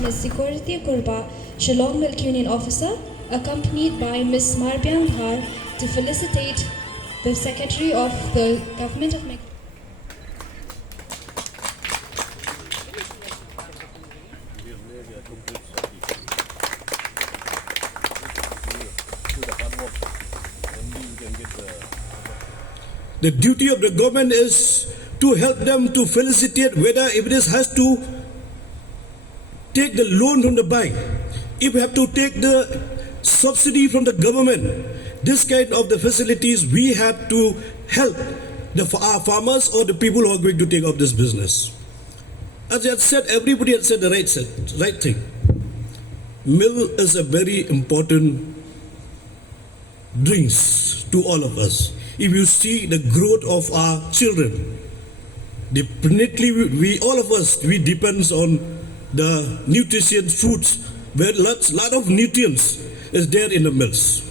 Ms. Security Kurba, Shillong Milk Union Officer, accompanied by Ms. Marbiang Dhar to felicitate the Secretary of the Government of Meghalaya. The duty of the government is to help them to felicitate whether if it is has to take the loan from the bank, if we have to take the subsidy from the government, this kind of the facilities we have to help our farmers or the people who are going to take up this business. As I had said, everybody had said the right thing. Milk is a very important drinks to all of us. If you see the growth of our children, definitely we all of us, we depends on the nutritious foods where lot of nutrients is there in the milks.